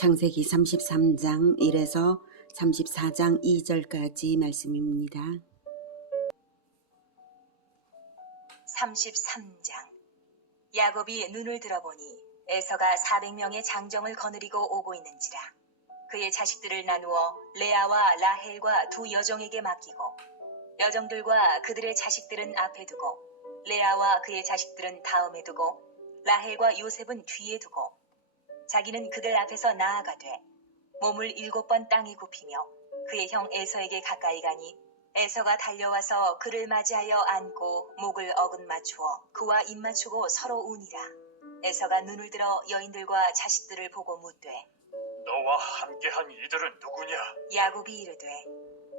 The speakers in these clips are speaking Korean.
창세기 33장 1에서 34장 2절까지 말씀입니다. 33장. 야곱이 눈을 들어보니 에서가 400명의 장정을 거느리고 오고 있는지라. 그의 자식들을 나누어 레아와 라헬과 두 여종에게 맡기고 여종들과 그들의 자식들은 앞에 두고 레아와 그의 자식들은 다음에 두고 라헬과 요셉은 뒤에 두고 자기는 그들 앞에서 나아가되 몸을 7번 땅에 굽히며 그의 형 에서에게 가까이 가니 에서가 달려와서 그를 맞이하여 안고 목을 어긋 맞추어 그와 입 맞추고 서로 우니라. 에서가 눈을 들어 여인들과 자식들을 보고 묻되 너와 함께한 이들은 누구냐? 야곱이 이르되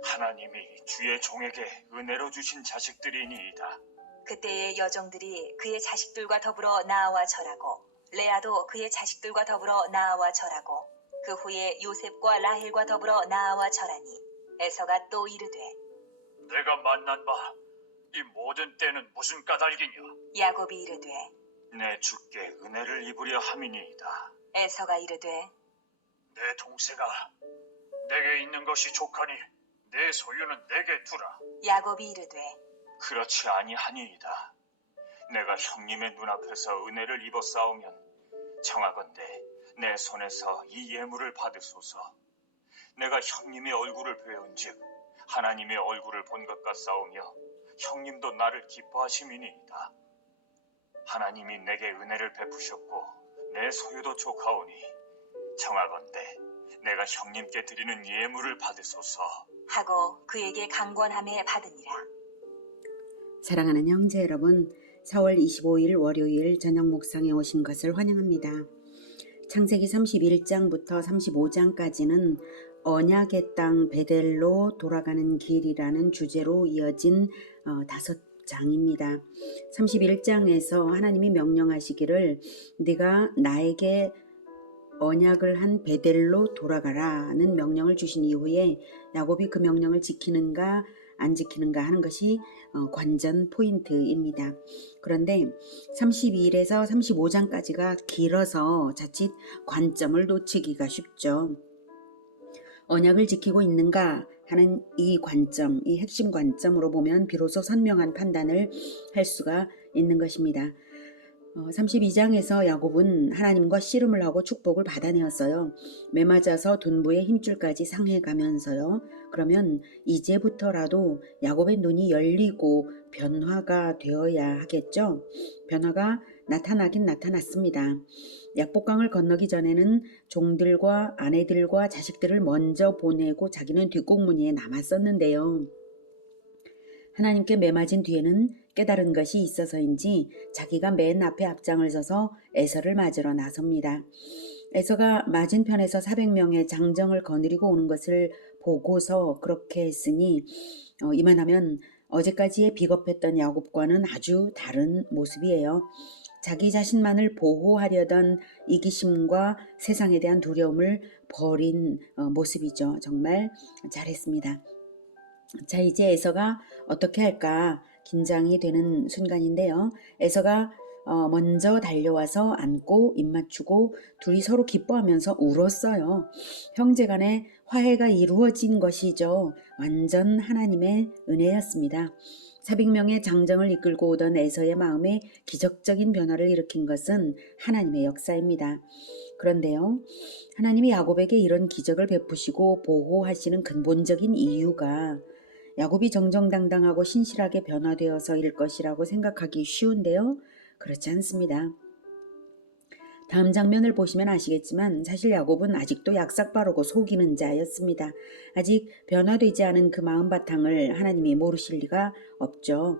하나님이 주의 종에게 은혜로 주신 자식들이니이다. 그때의 여종들이 그의 자식들과 더불어 나아와 절하고 레아도 그의 자식들과 더불어 나아와 절하고 그 후에 요셉과 라헬과 더불어 나아와 절하니 에서가 또 이르되 내가 만난 바 이 모든 때는 무슨 까닭이냐? 야곱이 이르되 내 주께 은혜를 입으려 함이니이다. 에서가 이르되 내 동생아, 내게 있는 것이 족하니 내 소유는 내게 두라. 야곱이 이르되 그렇지 아니하니이다. 내가 형님의 눈앞에서 은혜를 입어 싸우면 청하건대 내 손에서 이 예물을 받으소서. 내가 형님의 얼굴을 배운즉 하나님의 얼굴을 본 것 같사오며 형님도 나를 기뻐하심이니이다. 하나님이 내게 은혜를 베푸셨고 내 소유도 족하오니 청하건대 내가 형님께 드리는 예물을 받으소서 하고 그에게 강권함에 받으니라. 사랑하는 형제 여러분, 4월 25일 월요일 저녁 묵상에 오신 것을 환영합니다. 창세기 31장부터 35장까지는 언약의 땅 베델로 돌아가는 길이라는 주제로 이어진 5장입니다. 31장에서 하나님이 명령하시기를 네가 나에게 언약을 한 베델로 돌아가라는 명령을 주신 이후에 야곱이 그 명령을 지키는가 안 지키는가 하는 것이 관전 포인트입니다. 그런데 32일에서 35장까지가 길어서 자칫 관점을 놓치기가 쉽죠. 언약을 지키고 있는가 하는 이 관점, 이 핵심 관점으로 보면 비로소 선명한 판단을 할 수가 있는 것입니다. 32장에서 야곱은 하나님과 씨름을 하고 축복을 받아내었어요. 매맞아서 둔부의 힘줄까지 상해가면서요. 그러면 이제부터라도 야곱의 눈이 열리고 변화가 되어야 하겠죠. 변화가 나타나긴 나타났습니다. 약복강을 건너기 전에는 종들과 아내들과 자식들을 먼저 보내고 자기는 뒷공무니에 남았었는데요. 하나님께 매맞은 뒤에는 깨달은 것이 있어서인지 자기가 맨 앞에 앞장을 서서 에서를 맞으러 나섭니다. 에서가 맞은편에서 400명의 장정을 거느리고 오는 것을 보고서 그렇게 했으니 이만하면 어제까지의 비겁했던 야곱과는 아주 다른 모습이에요. 자기 자신만을 보호하려던 이기심과 세상에 대한 두려움을 버린 모습이죠. 정말 잘했습니다. 자, 이제 에서가 어떻게 할까 긴장이 되는 순간인데요. 에서가 먼저 달려와서 안고 입 맞추고 둘이 서로 기뻐하면서 울었어요. 형제간의 화해가 이루어진 것이죠. 완전 하나님의 은혜였습니다. 400명의 장정을 이끌고 오던 에서의 마음에 기적적인 변화를 일으킨 것은 하나님의 역사입니다. 그런데요, 하나님이 야곱에게 이런 기적을 베푸시고 보호하시는 근본적인 이유가 야곱이 정정당당하고 신실하게 변화되어서일 것이라고 생각하기 쉬운데요. 그렇지 않습니다. 다음 장면을 보시면 아시겠지만 사실 야곱은 아직도 약삭빠르고 속이는 자였습니다. 아직 변화되지 않은 그 마음 바탕을 하나님이 모르실 리가 없죠.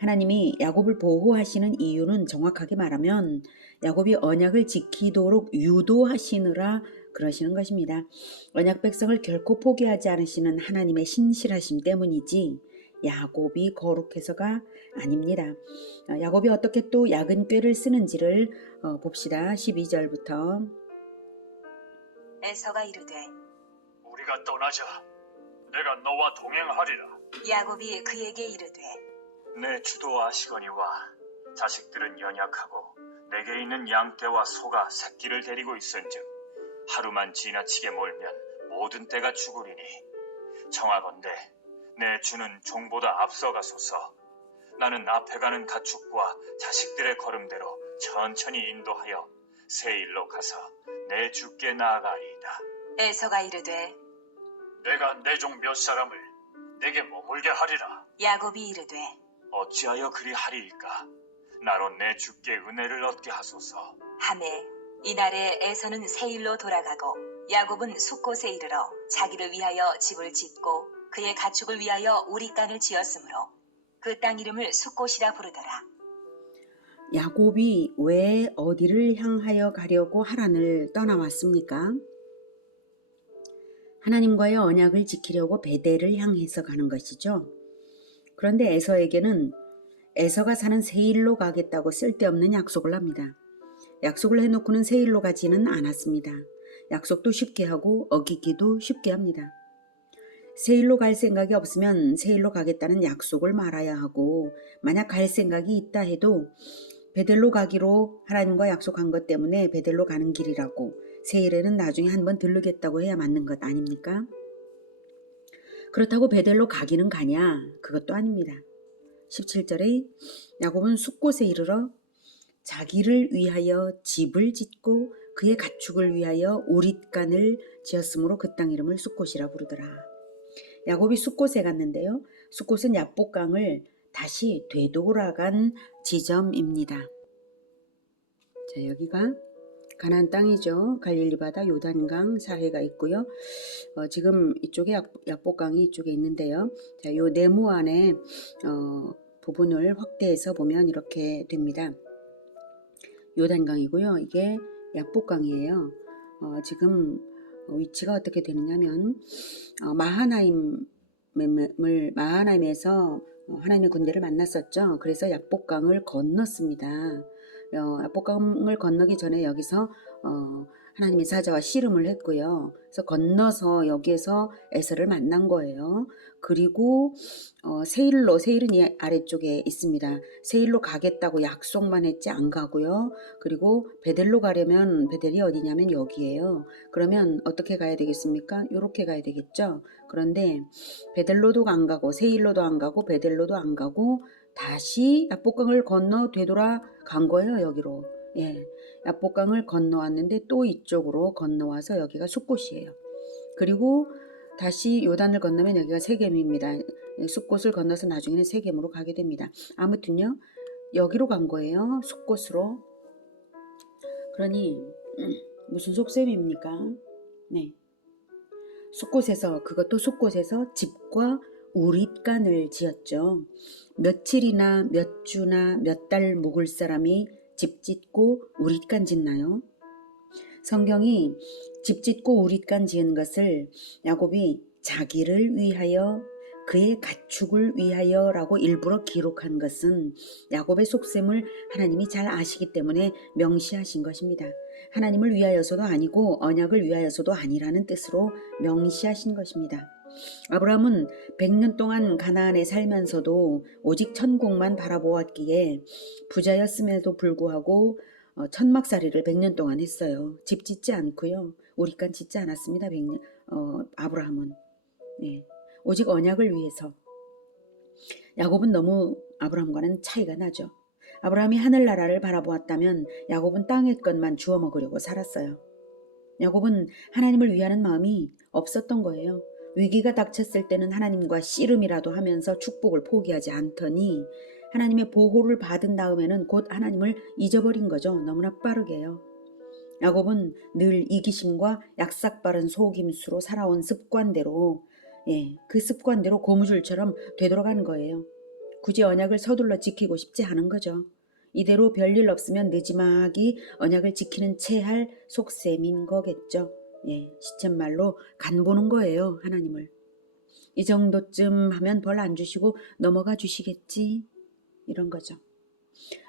하나님이 야곱을 보호하시는 이유는 정확하게 말하면 야곱이 언약을 지키도록 유도하시느라 그러시는 것입니다. 언약 백성을 결코 포기하지 않으시는 하나님의 신실하심 때문이지 야곱이 거룩해서가 아닙니다. 야곱이 어떻게 또 약은 꾀를 쓰는지를 봅시다. 12절부터 에서가 이르되 우리가 떠나자. 내가 너와 동행하리라. 야곱이 그에게 이르되 내 주도 아시거니와 자식들은 연약하고 내게 있는 양떼와 소가 새끼를 데리고 있은즉 하루만 지나치게 몰면 모든 때가 죽으리니 청하건대 내 주는 종보다 앞서가소서. 나는 앞에 가는 가축과 자식들의 걸음대로 천천히 인도하여 세일로 가서 내 주께 나아가리이다. 에서가 이르되 내가 내 종 몇 사람을 내게 머물게 하리라. 야곱이 이르되 어찌하여 그리 하리이까? 나로 내 주께 은혜를 얻게 하소서. 하매 이날에 에서는 세일로 돌아가고 야곱은 숫곳에 이르러 자기를 위하여 집을 짓고 그의 가축을 위하여 우리간을 지었으므로 그 땅 이름을 숫곳이라 부르더라. 야곱이 왜 어디를 향하여 가려고 하란을 떠나왔습니까? 하나님과의 언약을 지키려고 베델을 향해서 가는 것이죠. 그런데 에서에게는 에서가 사는 세일로 가겠다고 쓸데없는 약속을 합니다. 약속을 해놓고는 세일로 가지는 않았습니다. 약속도 쉽게 하고 어기기도 쉽게 합니다. 세일로 갈 생각이 없으면 세일로 가겠다는 약속을 말아야 하고, 만약 갈 생각이 있다 해도 베델로 가기로 하나님과 약속한 것 때문에 베델로 가는 길이라고, 세일에는 나중에 한번 들르겠다고 해야 맞는 것 아닙니까? 그렇다고 베델로 가기는 가냐? 그것도 아닙니다. 17절에 야곱은 숫곳에 이르러 자기를 위하여 집을 짓고 그의 가축을 위하여 우릿간을 지었으므로 그 땅 이름을 숫곳이라 부르더라. 야곱이 숫곳에 갔는데요. 숫곳은 야복강을 다시 되돌아간 지점입니다. 자, 여기가 가나안 땅이죠. 갈릴리 바다 요단강 사해가 있고요. 지금 이쪽에 야복강이 이쪽에 있는데요. 자, 요 네모 안에 부분을 확대해서 보면 이렇게 됩니다. 요단강이고요. 이게 야복강이에요. 지금 위치가 어떻게 되느냐면 마하나임에서 하나님의 군대를 만났었죠. 그래서 야복강을 건넜습니다. 야복강을 건너기 전에 여기서 하나님의 사자와 씨름을 했고요. 그래서 건너서 여기에서 에서를 만난 거예요. 그리고 세일은 이 아래쪽에 있습니다. 세일로 가겠다고 약속만 했지 안 가고요. 그리고 베델로 가려면 베델이 어디냐면 여기예요. 그러면 어떻게 가야 되겠습니까? 이렇게 가야 되겠죠. 그런데 베델로도 안 가고 세일로도 안 가고 베델로도 안 가고 다시 야복강을 건너 되돌아간 거예요. 여기로. 예, 야복강을 건너왔는데 또 이쪽으로 건너와서 여기가 숫곳이에요. 그리고 다시 요단을 건너면 여기가 세겜입니다. 숫곳을 건너서 나중에는 세겜으로 가게 됩니다. 아무튼요, 여기로 간 거예요. 숫곳으로. 그러니 무슨 속셈입니까? 네, 그것도 숫곳에서 집과 우릿간을 지었죠. 며칠이나 몇 주나 몇 달 묵을 사람이 집 짓고 우릿간 짓나요? 성경이 집 짓고 우릿간 지은 것을 야곱이 자기를 위하여 그의 가축을 위하여라고 일부러 기록한 것은 야곱의 속셈을 하나님이 잘 아시기 때문에 명시하신 것입니다. 하나님을 위하여서도 아니고 언약을 위하여서도 아니라는 뜻으로 명시하신 것입니다. 아브라함은 100년 동안 가나안에 살면서도 오직 천국만 바라보았기에 부자였음에도 불구하고 천막살이를 100년 동안 했어요. 집 짓지 않고요. 우리간 짓지 않았습니다. 아브라함은. 네. 오직 언약을 위해서. 야곱은 너무 아브라함과는 차이가 나죠. 아브라함이 하늘나라를 바라보았다면 야곱은 땅의 것만 주워 먹으려고 살았어요. 야곱은 하나님을 위하는 마음이 없었던 거예요. 위기가 닥쳤을 때는 하나님과 씨름이라도 하면서 축복을 포기하지 않더니 하나님의 보호를 받은 다음에는 곧 하나님을 잊어버린 거죠. 너무나 빠르게요. 야곱은 늘 이기심과 약삭빠른 속임수로 살아온 습관대로, 그 습관대로 고무줄처럼 되돌아가는 거예요. 굳이 언약을 서둘러 지키고 싶지 않은 거죠. 이대로 별일 없으면 느지막이 언약을 지키는 채 할 속셈인 거겠죠. 시쳇말로 간 보는 거예요. 하나님을. 이 정도쯤 하면 벌 안 주시고 넘어가 주시겠지. 이런 거죠.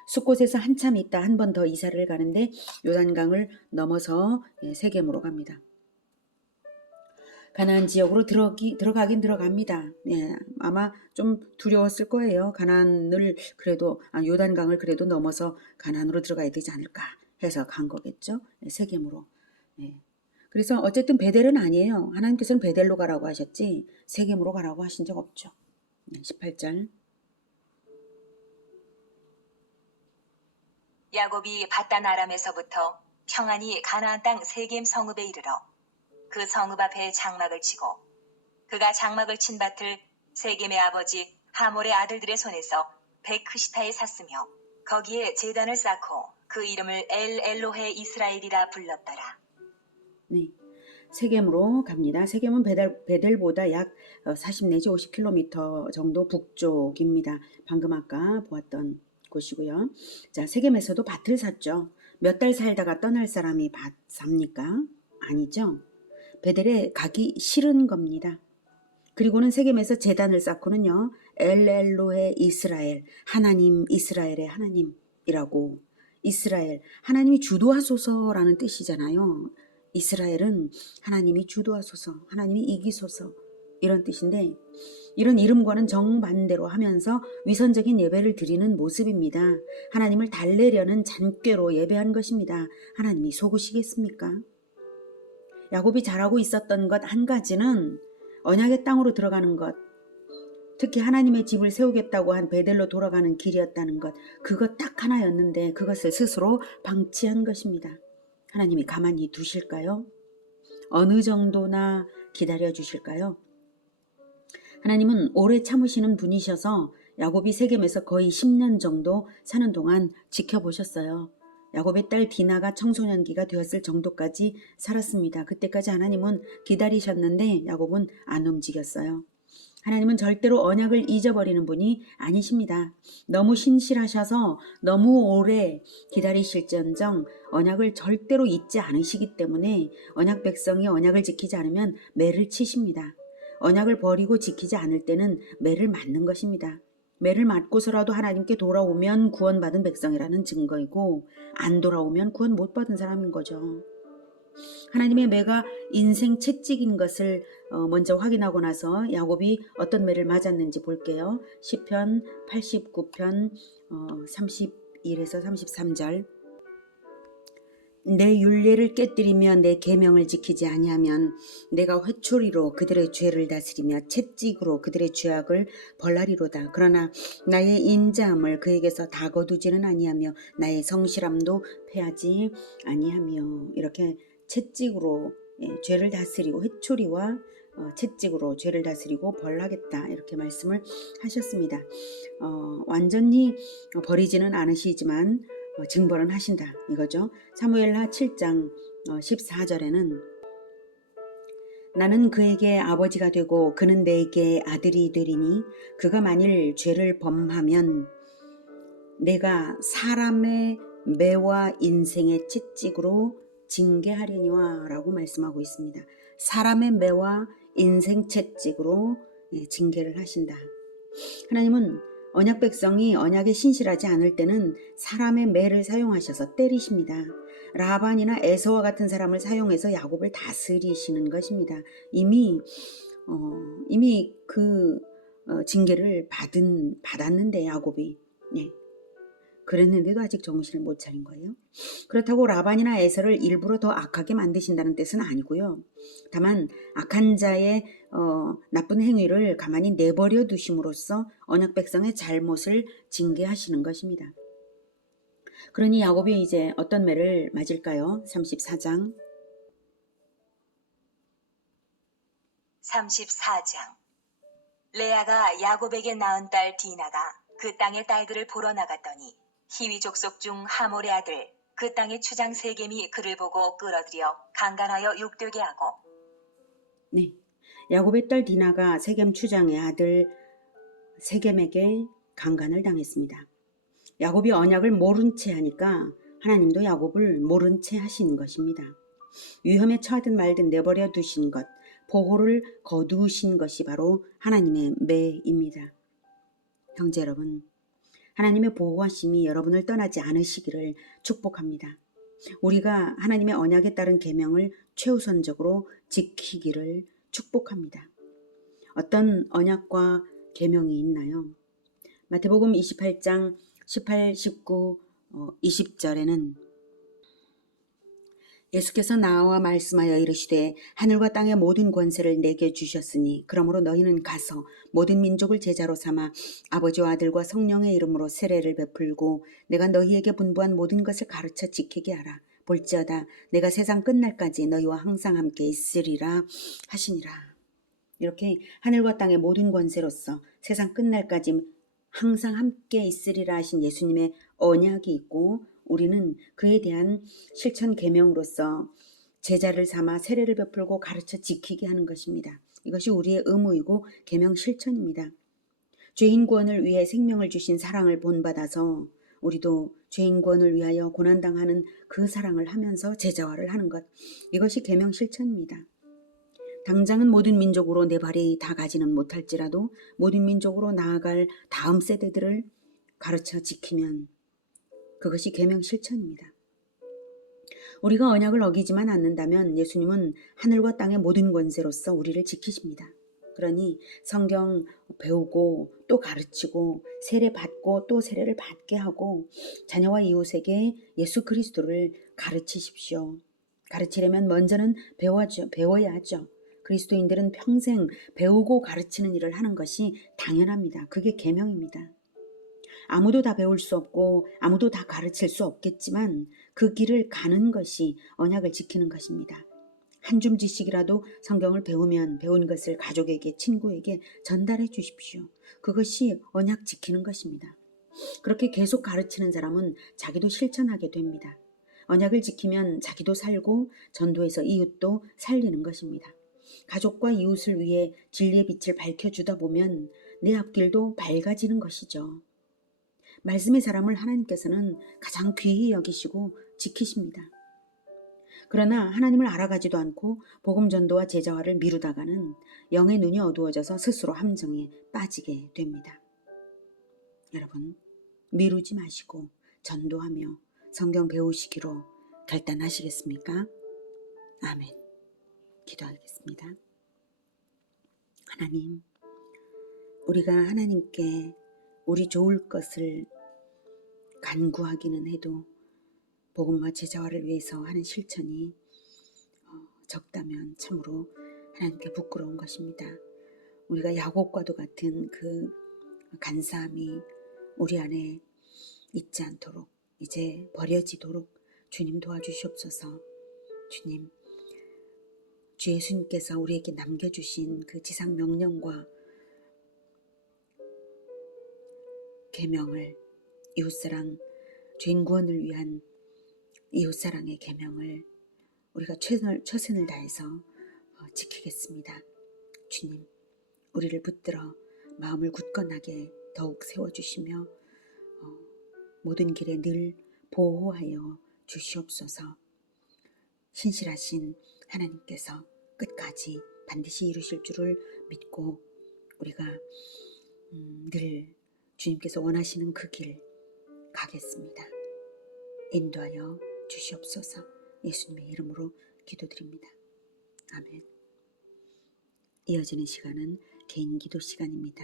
숫곳에서 한참 있다 한 번 더 이사를 가는데 요단강을 넘어서 세겜으로 갑니다. 가나안 지역으로 들어가긴 들어갑니다. 아마 좀 두려웠을 거예요. 가나안을 그래도 요단강을 그래도 넘어서 가나안으로 들어가야 되지 않을까 해서 간 거겠죠. 세겜으로. 그래서 어쨌든 베델은 아니에요. 하나님께서는 베델로 가라고 하셨지 세겜으로 가라고 하신 적 없죠. 18절. 야곱이 바단 아람에서부터 평안히 가나안 땅 세겜 성읍에 이르러 그 성읍 앞에 장막을 치고 그가 장막을 친 밭을 세겜의 아버지 하몰의 아들들의 손에서 베크시타에 샀으며 거기에 제단을 쌓고 그 이름을 엘 엘로헤 이스라엘이라 불렀더라. 네. 세겜으로 갑니다. 세겜은 베델보다 약 40 내지 50km 정도 북쪽입니다. 방금 아까 보았던 곳이고요. 자, 세겜에서도 밭을 샀죠. 몇 달 살다가 떠날 사람이 밭 삽니까? 아니죠. 베델에 가기 싫은 겁니다. 그리고는 세겜에서 제단을 쌓고는요. 엘엘로의 이스라엘, 하나님 이스라엘의 하나님이라고. 이스라엘, 하나님이 주도하소서라는 뜻이잖아요. 이스라엘은 하나님이 주도하소서, 하나님이 이기소서 이런 뜻인데 이런 이름과는 정반대로 하면서 위선적인 예배를 드리는 모습입니다. 하나님을 달래려는 잔꾀로 예배한 것입니다. 하나님이 속으시겠습니까? 야곱이 잘하고 있었던 것 한 가지는 언약의 땅으로 들어가는 것, 특히 하나님의 집을 세우겠다고 한 베델로 돌아가는 길이었다는 것, 그것 딱 하나였는데 그것을 스스로 방치한 것입니다. 하나님이 가만히 두실까요? 어느 정도나 기다려 주실까요? 하나님은 오래 참으시는 분이셔서 야곱이 세겜에서 거의 10년 정도 사는 동안 지켜보셨어요. 야곱의 딸 디나가 청소년기가 되었을 정도까지 살았습니다. 그때까지 하나님은 기다리셨는데 야곱은 안 움직였어요. 하나님은 절대로 언약을 잊어버리는 분이 아니십니다. 너무 신실하셔서 너무 오래 기다리실지언정 언약을 절대로 잊지 않으시기 때문에 언약 백성이 언약을 지키지 않으면 매를 치십니다. 언약을 버리고 지키지 않을 때는 매를 맞는 것입니다. 매를 맞고서라도 하나님께 돌아오면 구원받은 백성이라는 증거이고 안 돌아오면 구원 못 받은 사람인 거죠. 하나님의 매가 인생 채찍인 것을 먼저 확인하고 나서 야곱이 어떤 매를 맞았는지 볼게요. 시편 89편 31에서 33절. 내 율례를 깨뜨리며 내 계명을 지키지 아니하면 내가 회초리로 그들의 죄를 다스리며 채찍으로 그들의 죄악을 벌하리로다. 그러나 나의 인자함을 그에게서 다 거두지는 아니하며 나의 성실함도 패하지 아니하며. 이렇게 채찍으로 죄를 다스리고 회초리와 채찍으로 죄를 다스리고 벌하겠다 이렇게 말씀을 하셨습니다. 완전히 버리지는 않으시지만 징벌은 하신다 이거죠. 사무엘하 7장 14절에는 나는 그에게 아버지가 되고 그는 내게 아들이 되리니 그가 만일 죄를 범하면 내가 사람의 매와 인생의 채찍으로 징계하려니와 라고 말씀하고 있습니다. 사람의 매와 인생 채찍으로 징계를 하신다. 하나님은 언약 백성이 언약에 신실하지 않을 때는 사람의 매를 사용하셔서 때리십니다. 라반이나 에서와 같은 사람을 사용해서 야곱을 다스리시는 것입니다. 이미 그 징계를 받았는데 야곱이 그랬는데도 아직 정신을 못 차린 거예요. 그렇다고 라반이나 에서를 일부러 더 악하게 만드신다는 뜻은 아니고요. 다만 악한 자의 나쁜 행위를 가만히 내버려 두심으로써 언약 백성의 잘못을 징계하시는 것입니다. 그러니 야곱이 이제 어떤 매를 맞을까요? 34장. 34장. 레아가 야곱에게 낳은 딸 디나가 그 땅의 딸들을 보러 나갔더니 히위 족속 중 하몰의 아들 그 땅의 추장 세겜이 그를 보고 끌어들여 강간하여 욕되게 하고. 네, 야곱의 딸 디나가 세겜 추장의 아들 세겜에게 강간을 당했습니다. 야곱이 언약을 모른 채 하니까 하나님도 야곱을 모른 채 하신 것입니다. 위험에 처하든 말든 내버려 두신 것, 보호를 거두신 것이 바로 하나님의 매입니다. 형제 여러분, 하나님의 보호하심이 여러분을 떠나지 않으시기를 축복합니다. 우리가 하나님의 언약에 따른 계명을 최우선적으로 지키기를 축복합니다. 어떤 언약과 계명이 있나요? 마태복음 28장 18, 19, 20절에는 예수께서 나와 말씀하여 이르시되 하늘과 땅의 모든 권세를 내게 주셨으니 그러므로 너희는 가서 모든 민족을 제자로 삼아 아버지와 아들과 성령의 이름으로 세례를 베풀고 내가 너희에게 분부한 모든 것을 가르쳐 지키게 하라. 볼지어다 내가 세상 끝날까지 너희와 항상 함께 있으리라 하시니라. 이렇게 하늘과 땅의 모든 권세로서 세상 끝날까지 항상 함께 있으리라 하신 예수님의 언약이 있고 우리는 그에 대한 실천 계명으로서 제자를 삼아 세례를 베풀고 가르쳐 지키게 하는 것입니다. 이것이 우리의 의무이고 계명 실천입니다. 죄인 구원을 위해 생명을 주신 사랑을 본받아서 우리도 죄인 구원을 위하여 고난당하는 그 사랑을 하면서 제자화를 하는 것. 이것이 계명 실천입니다. 당장은 모든 민족으로 내 발이 다 가지는 못할지라도 모든 민족으로 나아갈 다음 세대들을 가르쳐 지키면 그것이 계명 실천입니다. 우리가 언약을 어기지만 않는다면 예수님은 하늘과 땅의 모든 권세로서 우리를 지키십니다. 그러니 성경 배우고 또 가르치고 세례 받고 또 세례를 받게 하고 자녀와 이웃에게 예수 그리스도를 가르치십시오. 가르치려면 먼저는 배워야 하죠. 그리스도인들은 평생 배우고 가르치는 일을 하는 것이 당연합니다. 그게 계명입니다. 아무도 다 배울 수 없고 아무도 다 가르칠 수 없겠지만 그 길을 가는 것이 언약을 지키는 것입니다. 한 줌 지식이라도 성경을 배우면 배운 것을 가족에게 친구에게 전달해 주십시오. 그것이 언약 지키는 것입니다. 그렇게 계속 가르치는 사람은 자기도 실천하게 됩니다. 언약을 지키면 자기도 살고 전도해서 이웃도 살리는 것입니다. 가족과 이웃을 위해 진리의 빛을 밝혀주다 보면 내 앞길도 밝아지는 것이죠. 말씀의 사람을 하나님께서는 가장 귀히 여기시고 지키십니다. 그러나 하나님을 알아가지도 않고 복음 전도와 제자화를 미루다가는 영의 눈이 어두워져서 스스로 함정에 빠지게 됩니다. 여러분, 미루지 마시고 전도하며 성경 배우시기로 결단하시겠습니까? 아멘. 기도하겠습니다. 하나님, 우리가 하나님께 우리 좋을 것을 간구하기는 해도 복음과 제자화를 위해서 하는 실천이 적다면 참으로 하나님께 부끄러운 것입니다. 우리가 야곱과도 같은 그 간사함이 우리 안에 있지 않도록 이제 버려지도록 주님 도와주시옵소서. 주님, 주 예수님께서 우리에게 남겨주신 그 지상 명령과 계명을 이웃사랑, 죄인 구원을 위한 이웃사랑의 계명을 우리가 최선을 다해서 지키겠습니다. 주님, 우리를 붙들어 마음을 굳건하게 더욱 세워주시며 모든 길에 늘 보호하여 주시옵소서. 신실하신 하나님께서 끝까지 반드시 이루실 줄을 믿고 우리가 늘 주님께서 원하시는 그 길 가겠습니다. 인도하여 주시옵소서. 예수님의 이름으로 기도드립니다. 아멘. 이어지는 시간은 개인 기도 시간입니다.